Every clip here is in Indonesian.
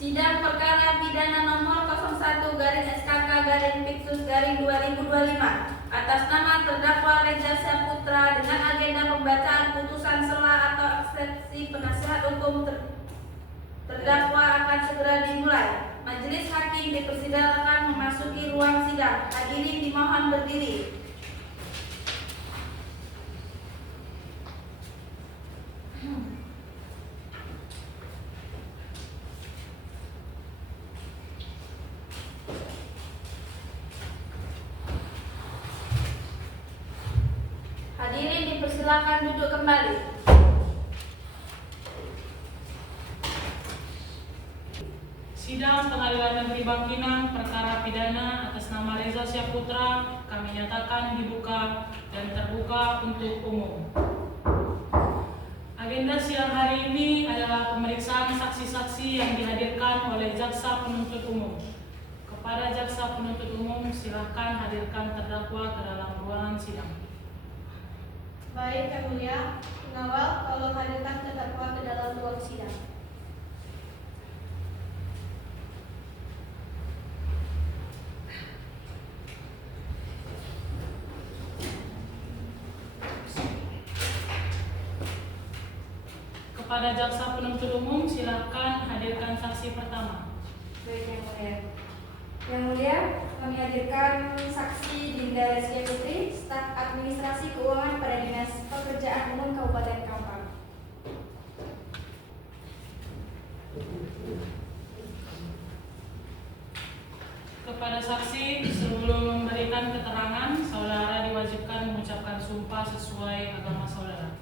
Sidang perkara pidana nomor 01/SKK/Pixus/2025 atas nama terdakwa Reza Syaputra dengan agenda pembacaan putusan sela atau eksepsi penasihat hukum terdakwa akan segera dimulai. Majelis hakim dipersilakan memasuki ruang sidang. Hadirin dimohon berdiri. Hadirin dipersilakan duduk kembali. Sidang Pengadilan Negeri Bangkinang perkara pidana atas nama Reza Syaputra kami nyatakan dibuka dan terbuka untuk umum. Agenda siang hari ini adalah pemeriksaan saksi-saksi yang dihadirkan oleh jaksa penuntut umum. Kepada jaksa penuntut umum, silakan hadirkan terdakwa ke dalam ruangan sidang. Baik, Yang Mulia. Pengawal, tolong hadirkan terdakwa ke dalam ruang sidang. Kepada jaksa penuntut umum, silakan hadirkan saksi pertama. Baik, Yang Mulia. Yang Mulia, kami hadirkan saksi Dinda Rizky Putri, staf administrasi keuangan pada Dinas Pekerjaan Umum Kabupaten Kampar. Kepada saksi, sebelum memberikan keterangan, saudara diwajibkan mengucapkan sumpah sesuai agama saudara.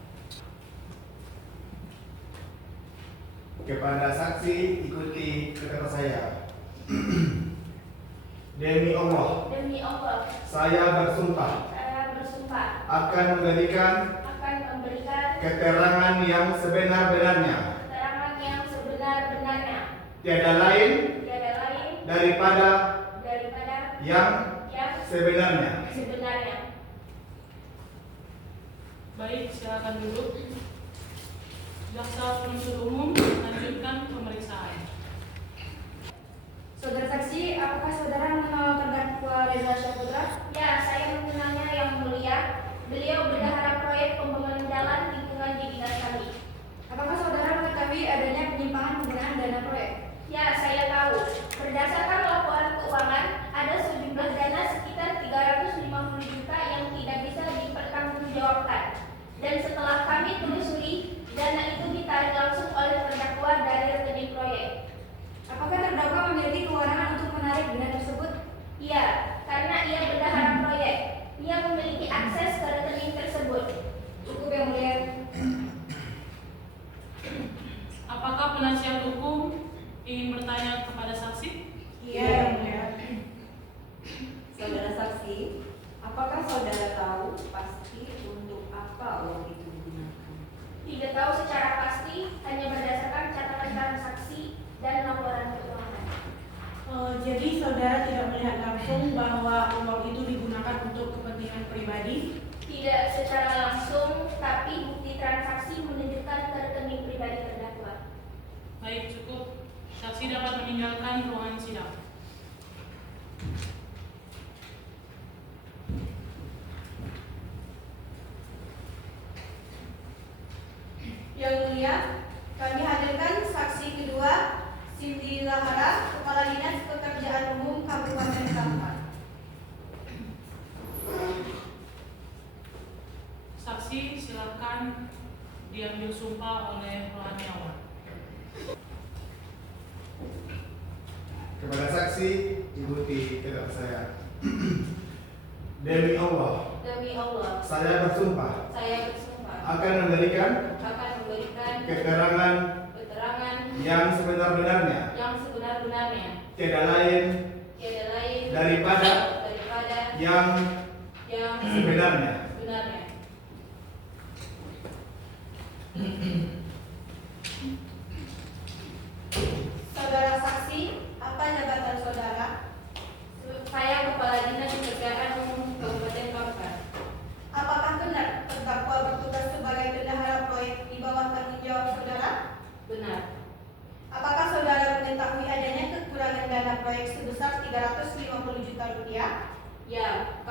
Kepada saksi, ikuti kata saya. Demi Allah, Demi Allah, saya bersumpah saya bersumpah akan memberikan keterangan yang sebenar-benarnya, tiada lain daripada yang sebenarnya. Baik, silakan duduk. Jaksa penuntut umum lanjutkan pemeriksaan. Saudara saksi, apakah saudara mengenal terdakwa Reza Syaputra? Ya, saya mengenalnya, Yang Mulia. Beliau bendahara proyek pembangunan jalan lingkungan di dinas kami. Apakah saudara mengetahui adanya penyimpangan penggunaan dana proyek? Ya, saya tahu. Berdasarkan laporan keuangan, ada sejumlah dana sekitar 350 juta yang tidak bisa dipertanggungjawabkan. Dan setelah kami telusuri, dana itu ditarik langsung oleh terdakwa dari rekening proyek. Apakah terdakwa memiliki kewenangan untuk menarik dana tersebut? Iya, karena ia bendahara proyek. Ia memiliki akses ke rekening tersebut. Cukup, Yang Mulia. Apakah penasihat hukum ingin bertanya kepada saksi? Iya, Yang Mulia. Saudara saksi, apakah saudara tahu pasti untuk apa uang itu digunakan? Tidak tahu secara pasti, hanya berdasarkan catatan transaksi dan laporan keuangan. Jadi saudara tidak melihat langsung bahwa uang itu digunakan untuk kepentingan pribadi? Tidak secara langsung, tapi bukti transaksi menunjukkan ke rekening pribadi terdakwa. Baik, cukup. Saksi dapat meninggalkan ruangan sidang. Yang Mulia, kami hadirkan saksi kedua, Cindy Lahara, Kepala Dinas Pekerjaan Umum Kabupaten Kampar. Saksi silakan diambil sumpah oleh rohaniawan. Kepada saksi, ikuti kata saya. Demi Allah, Demi Allah, saya bersumpah saya bersumpah akan memberikan akan memberikan keterangan keterangan yang sebenar-benarnya, yang sebenar-benarnya, tiada lain daripada yang sebenarnya. sebenarnya. Saudara saksi, apa jabatan saudara? Saya Kepala Dinas Pekerjaan Umum Kabupaten Kampar. Apakah benar terdakwa bertugas sebagai bendahara proyek di bawah tanggung jawab saudara? Benar. Apakah saudara mengetahui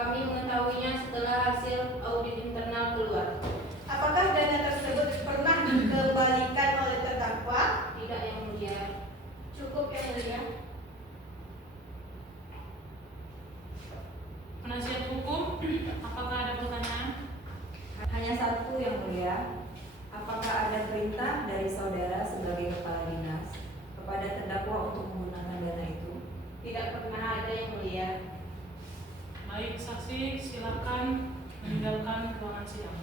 Kami mengetahuinya setelah hasil audit internal keluar. Apakah dana tersebut pernah dikembalikan oleh terdakwa? Tidak, Yang Mulia. Cukup, Yang Mulia. Penasihat hukum, apakah ada pertanyaan? Hanya satu yang mulia. Apakah ada perintah dari saudara sebagai kepala dinas kepada terdakwa untuk menggunakan dana itu? Tidak pernah ada, Yang Mulia. Baik, saksi silakan meninggalkan ruangan sidang.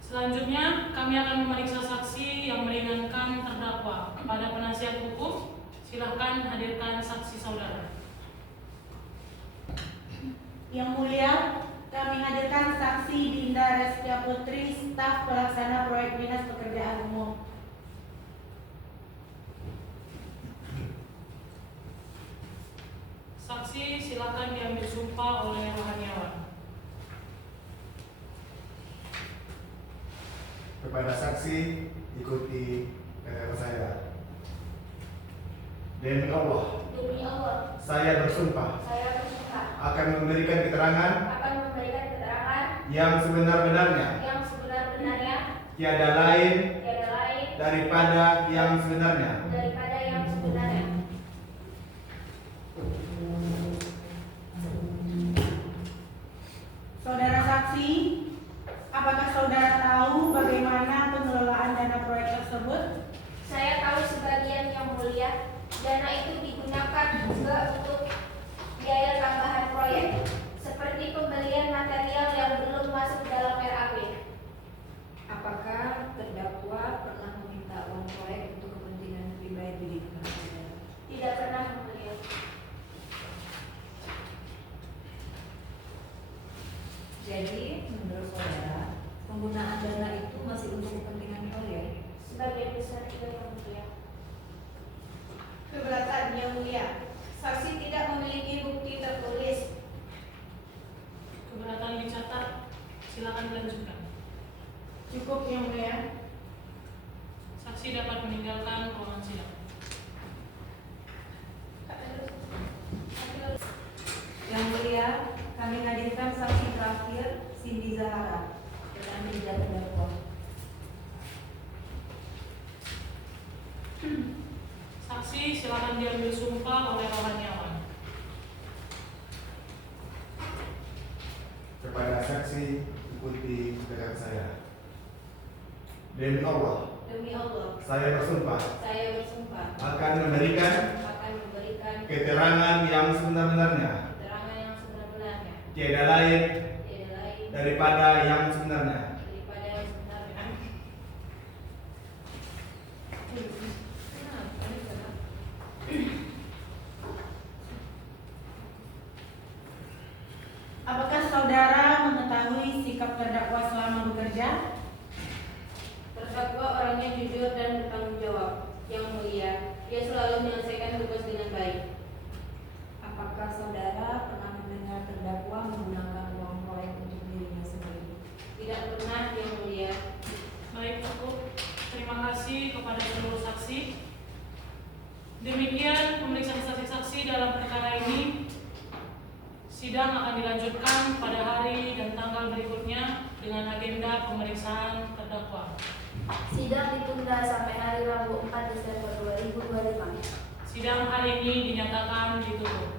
Selanjutnya, kami akan memeriksa saksi yang meringankan terdakwa. Kepada penasihat hukum, silakan hadirkan saksi saudara. Yang Mulia, kami hadirkan saksi Dinda Reskia Putri, staf pelaksana proyek Dinas Pekerjaan Umum. Saksi silakan diambil sumpah oleh rohaniawan. Kepada saksi, ikuti kata saya. Demi Allah, Demi Allah, saya bersumpah saya bersumpah akan memberikan keterangan akan memberikan keterangan yang sebenar-benarnya, yang sebenar-benarnya, tiada lain tiada lain daripada yang sebenarnya. daripada yang sebenarnya. Saudara saksi, apakah saudara tahu bagaimana pengelolaan dana proyek tersebut? Saya tahu sebagian, Yang Mulia. Dana itu digunakan juga untuk biaya tambahan proyek, seperti pembelian material yang belum masuk dalam RAP. Apakah terdakwa pernah meminta uang proyek untuk kepentingan pribadi kepada saudara? Tidak pernah, Yang Mulia. Jadi, menurut saudara, penggunaan dana itu masih untuk kepentingan proyek? Sebagian besar tidak, Yang Mulia. Keberatan, Yang Mulia. Saksi tidak memiliki bukti tertulis. Keberatan dicatat, silakan dilanjutkan. Cukup, Yang Mulia. Saksi dapat meninggalkan ruangan sidang. Yang mulia, kami hadirkan saksi terakhir Cindy Zahara dengan tiga terdakwa. Saksi silakan diambil sumpah oleh rohaniawan. Kepada saksi, ikuti kata saya. Demi Allah, Demi Allah, saya bersumpah saya bersumpah akan memberikan akan memberikan keterangan yang sebenar-benarnya, keterangan yang sebenar-benarnya, tiada lain tiada lain daripada yang sebenarnya. daripada yang sebenarnya. Apakah saudara mengetahui sikap terdakwa selama bekerja? Terdakwa orangnya jujur dan bertanggung jawab. Yang Mulia, dia selalu menyelesaikan tugas dengan baik. Apakah saudara pernah mendengar terdakwa menggunakan uang proyek untuk dirinya sendiri? Tidak pernah, Yang Mulia. Baik, cukup. Terima kasih kepada seluruh saksi. Demikian pemeriksaan saksi-saksi dalam perkara ini. Sidang akan dilanjutkan pada hari dan tanggal berikutnya dengan agenda pemeriksaan terdakwa. Sidang ditunda sampai hari Rabu 4 Desember 2025. Sidang hari ini dinyatakan ditutup.